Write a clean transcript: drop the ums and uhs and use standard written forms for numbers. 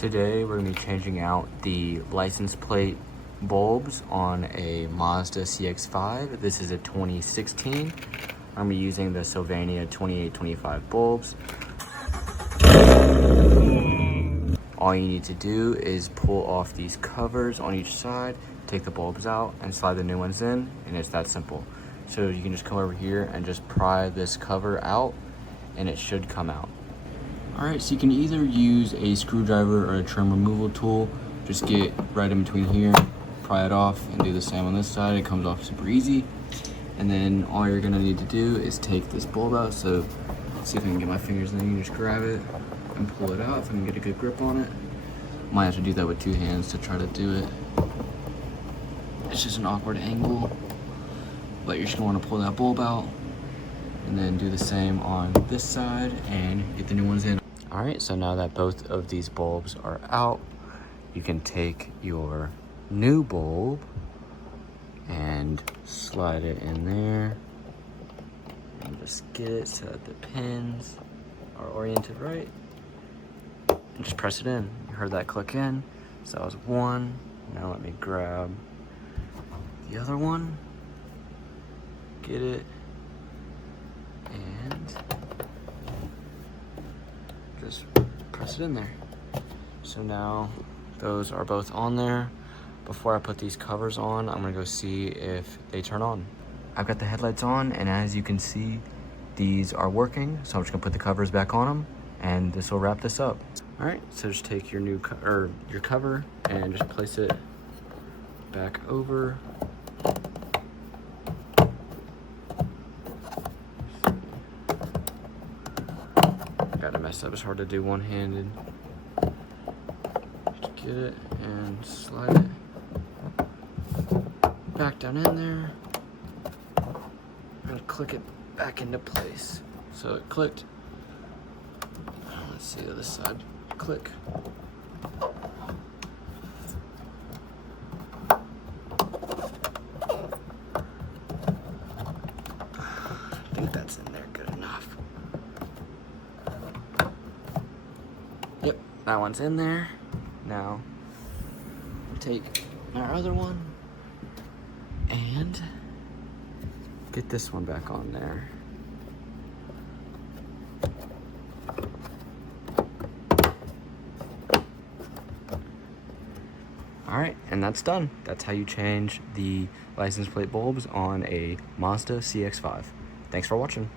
Today we're going to be changing out the license plate bulbs on a Mazda CX-5. This is a 2016. I'm going to be using the Sylvania 2825 bulbs. All you need to do is pull off these covers on each side, take the bulbs out, and slide the new ones in, and it's that simple. So you can just come over here and just pry this cover out, and it should come out. Alright, so you can either use a screwdriver or a trim removal tool. Just get right in between here, pry it off, and do the same on this side. It comes off super easy. And then all you're gonna need to do is take this bulb out. So let's see if I can get my fingers in there. You can just grab it and pull it out if I can get a good grip on it. Might have to do that with two hands to try to do it. It's just an awkward angle, but you're just gonna wanna pull that bulb out and then do the same on this side and get the new ones in. All right, so now that both of these bulbs are out, you can take your new bulb and slide it in there and just get it so that the pins are oriented right and just press it in. You heard that click in, so that was one. Now let me grab the other one, get it, and just press it in there. So now those are both on there. Before I put these covers on, I'm gonna go see if they turn on. I've got the headlights on, and as you can see, these are working. So I'm just gonna put the covers back on them, and this will wrap this up. All right, so just take your new your cover and just place it back over. Got it messed up. It's hard to do one-handed. Just get it and slide it back down in there and click it back into place. So it clicked. Let's see the other side. Click. I think that's in there good enough. Yep, that one's in there. Now, take our other one and get this one back on there. All right, and that's done. That's how you change the license plate bulbs on a Mazda CX-5. Thanks for watching.